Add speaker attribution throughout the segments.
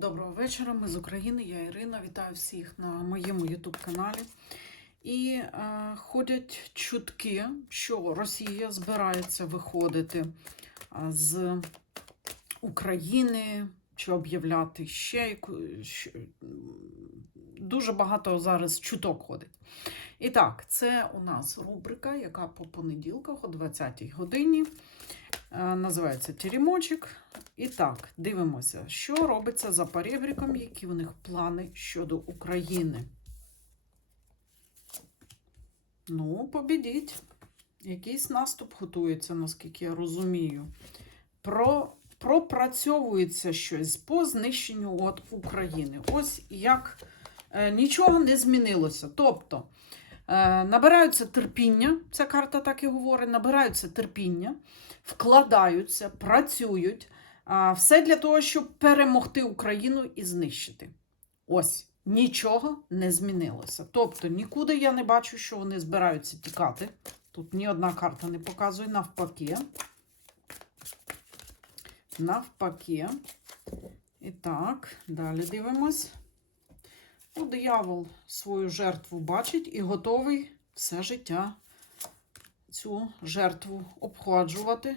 Speaker 1: Доброго вечора, ми з України, я Ірина. Вітаю всіх на моєму YouTube-каналі. І е, ходять чутки, що Росія збирається виходити е, з України чи об'являти ще дуже багато зараз чуток ходить. І так, це у нас рубрика, яка по понеділках о 20-й годині називається Теремочок. І так, дивимося, що робиться за перебріком, які у них плани щодо України. Ну, побідіть. Якийсь наступ готується, наскільки я розумію. Про, пропрацьовується щось по знищенню от України. Ось як е, нічого не змінилося. Тобто е, набираються терпіння, ця карта так і говорить, набираються терпіння, вкладаються, працюють. Все для того, щоб перемогти Україну і знищити. Ось нічого не змінилося. Тобто нікуди я не бачу, що вони збираються тікати. Тут ні одна карта не показує, навпаки. Навпаки. І так, далі дивимось. Ну, диявол свою жертву бачить і готовий все життя цю жертву обходжувати,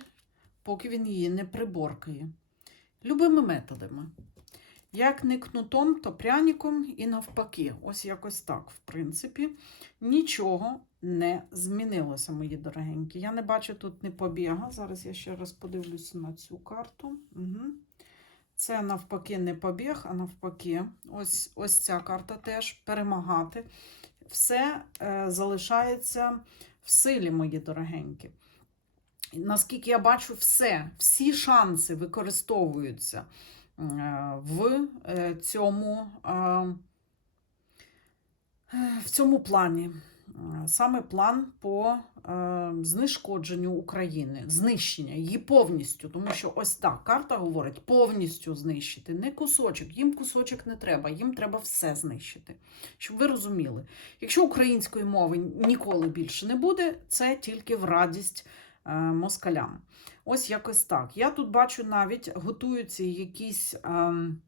Speaker 1: поки він її не приборкає. Любими методами. Як не кнутом, то пряником і навпаки. Ось якось так, в принципі, нічого не змінилося, мої дорогенькі. Я не бачу тут не побіга. Зараз я ще раз подивлюся на цю карту. Угу. Це навпаки не побіг, а навпаки, ось, ось ця карта теж перемагати. Все е, залишається в силі, мої дорогенькі. Наскільки я бачу, все, всі шанси використовуються е, в е, цьому, е, в цьому плані. Е, Саме план по е, знешкодженню України, знищення її повністю. Тому що ось так карта говорить повністю знищити, не кусочок. Їм кусочок не треба, їм треба все знищити. Щоб ви розуміли, якщо української мови ніколи більше не буде, це тільки в радість е, москалям. Ось якось так. Я тут бачу навіть готуються якісь. ем,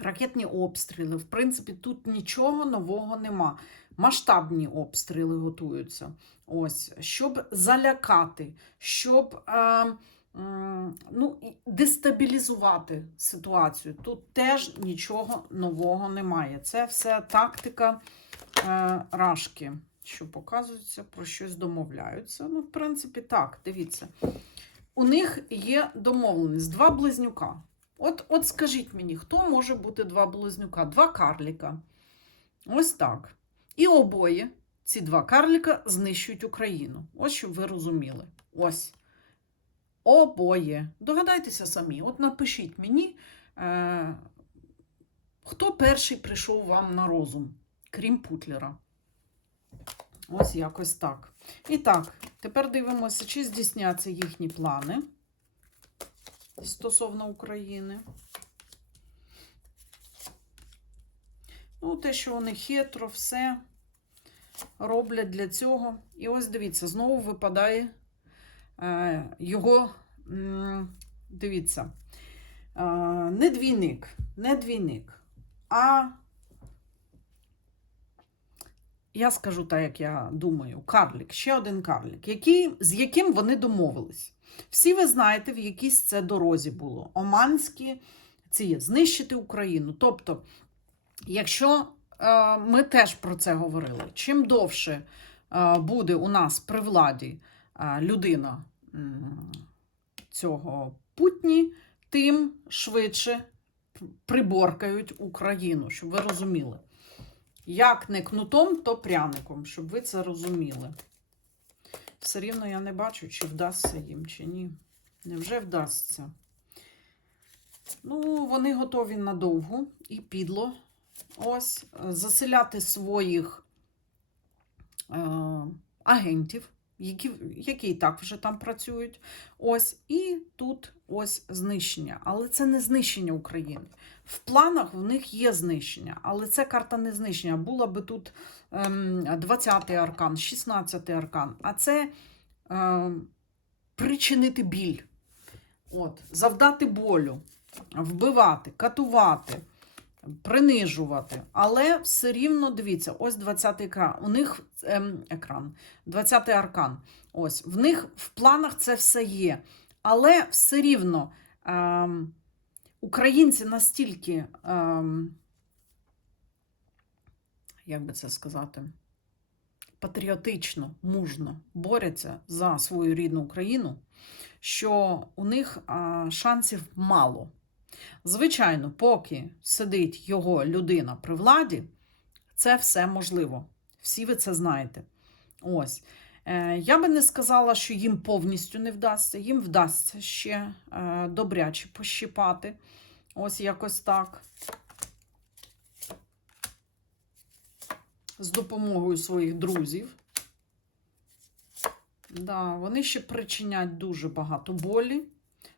Speaker 1: Ракетні обстріли. В принципі, тут нічого нового нема. Масштабні обстріли готуються. Ось, щоб залякати, щоб е, м, ну, дестабілізувати ситуацію. Тут теж нічого нового немає. Це все тактика е, рашки, що показується, про щось домовляються. Ну, в принципі, так, дивіться. У них є домовленість два близнюка. От, от скажіть мені, хто може бути два близнюка? Два карліка. Ось так. І обоє ці два карліка знищують Україну. Ось щоб ви розуміли. Ось. Обоє. Догадайтеся самі. От напишіть мені, е, хто перший прийшов вам на розум, крім Путлера. Ось якось так. І так, тепер дивимося, чи здійсняться їхні плани стосовно України. Ну, те, що вони хитро, все роблять для цього. І ось дивіться, знову випадає е, його, дивіться, е, не двійник, не двійник, а я скажу так, як я думаю, карлік, ще один карлік, який, з яким вони домовились. Всі ви знаєте, в якійсь це дорозі було. Оманські ці знищити Україну. Тобто, якщо е, ми теж про це говорили, чим довше е, буде у нас при владі е, людина цього путні, тим швидше приборкають Україну, щоб ви розуміли. Як не кнутом, то пряником, щоб ви це розуміли. Все рівно я не бачу, чи вдасться їм, чи ні. Невже вдасться? Ну, вони готові надовго і підло. Ось, е, заселяти своїх е, агентів, які, які і так вже там працюють. Ось, і тут ось знищення. Але це не знищення України. В планах в них є знищення, але це карта не знищення. Була би тут ем, 20-й аркан, 16-й аркан. А це ем, причинити біль, От, завдати болю, вбивати, катувати. Принижувати. Але все рівно дивіться, ось 20-й екран. У них ем, екран, 20-й аркан. Ось в них в планах це все є. Але все рівно ем, українці настільки, ем, як би це сказати, патріотично, мужно борються за свою рідну Україну, що у них а, шансів мало. Звичайно, поки сидить його людина при владі, це все можливо. Всі ви це знаєте. Ось. Е, Я би не сказала, що їм повністю не вдасться. Їм вдасться ще е, добряче пощипати. Ось якось так. З допомогою своїх друзів. Да, вони ще причинять дуже багато болі,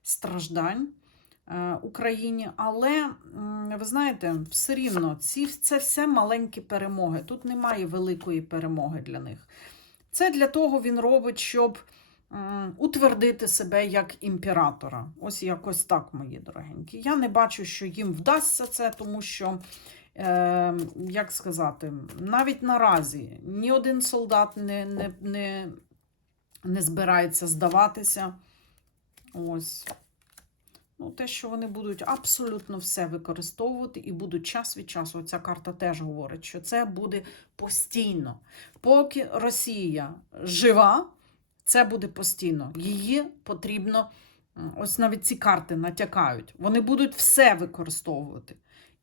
Speaker 1: страждань Україні. Але, ви знаєте, все рівно ці, це все маленькі перемоги. Тут немає великої перемоги для них. Це для того він робить, щоб утвердити себе як імператора. Ось якось так, мої дорогенькі. Я не бачу, що їм вдасться це, тому що, е, як сказати, навіть наразі ні один солдат не, не, не, не збирається здаватися. Ось. Ну, те, що вони будуть абсолютно все використовувати і будуть час від часу. Ця карта теж говорить, що це буде постійно. Поки Росія жива, це буде постійно. Її потрібно, ось навіть ці карти натякають. Вони будуть все використовувати.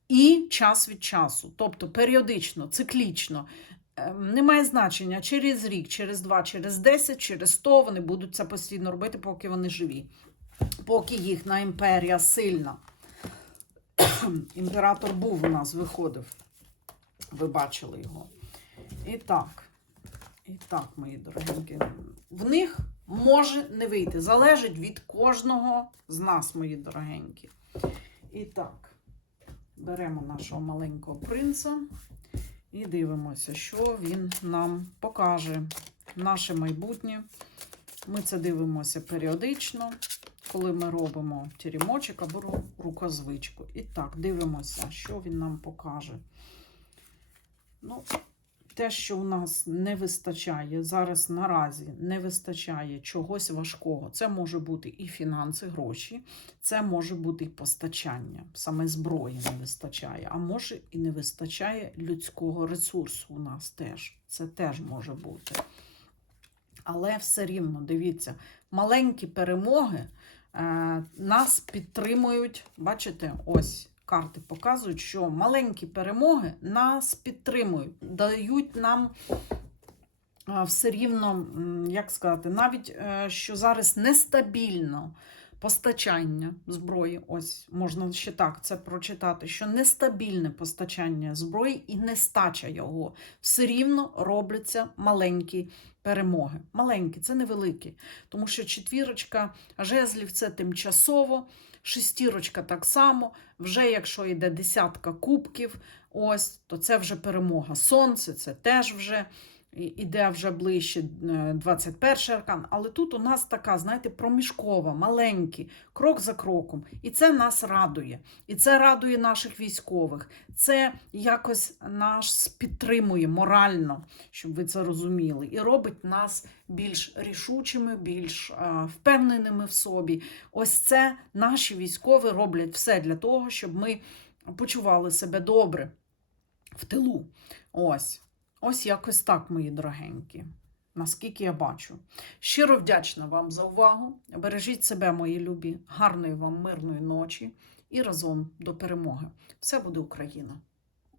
Speaker 1: І час від часу, тобто періодично, циклічно. Е, Немає значення через рік, через два, через 10, через 100 вони будуть це постійно робити, поки вони живі. Поки їхня імперія сильна. Імператор був у нас, виходив. Ви бачили його. І так, і так, мої дорогенькі, в них може не вийти. Залежить від кожного з нас, мої дорогенькі. І так, беремо нашого маленького принца і дивимося, що він нам покаже. Наше майбутнє. Ми це дивимося періодично, коли ми робимо тірімочок або ру- рукозвичку. І так, дивимося, що він нам покаже. Ну, те, що у нас не вистачає, зараз наразі не вистачає чогось важкого. Це може бути і фінанси, гроші, це може бути і постачання. Саме зброї не вистачає, а може і не вистачає людського ресурсу у нас теж. Це теж може бути. Але все рівно, дивіться, маленькі перемоги нас підтримують. Бачите, ось карти показують, що маленькі перемоги нас підтримують, дають нам е, все рівно, як сказати, навіть е, що зараз нестабільно постачання зброї. Ось можна ще так це прочитати, що нестабільне постачання зброї і нестача його все рівно робляться маленькі перемоги. Маленькі, це невеликі. Тому що четвірочка жезлів це тимчасово, шестірочка так само. Вже якщо йде десятка кубків, ось, то це вже перемога. Сонце це теж вже іде вже ближче е, 21 аркан. Але тут у нас така, знаєте, проміжкова, маленький, крок за кроком. І це нас радує. І це радує наших військових. Це якось нас підтримує морально, щоб ви це розуміли, і робить нас більш рішучими, більш а, впевненими в собі. Ось це наші військові роблять все для того, щоб ми почували себе добре в тилу. Ось. Ось якось так, мої дорогенькі. Наскільки я бачу. Щиро вдячна вам за увагу. Бережіть себе, мої любі, гарної вам мирної ночі і разом до перемоги. Все буде Україна!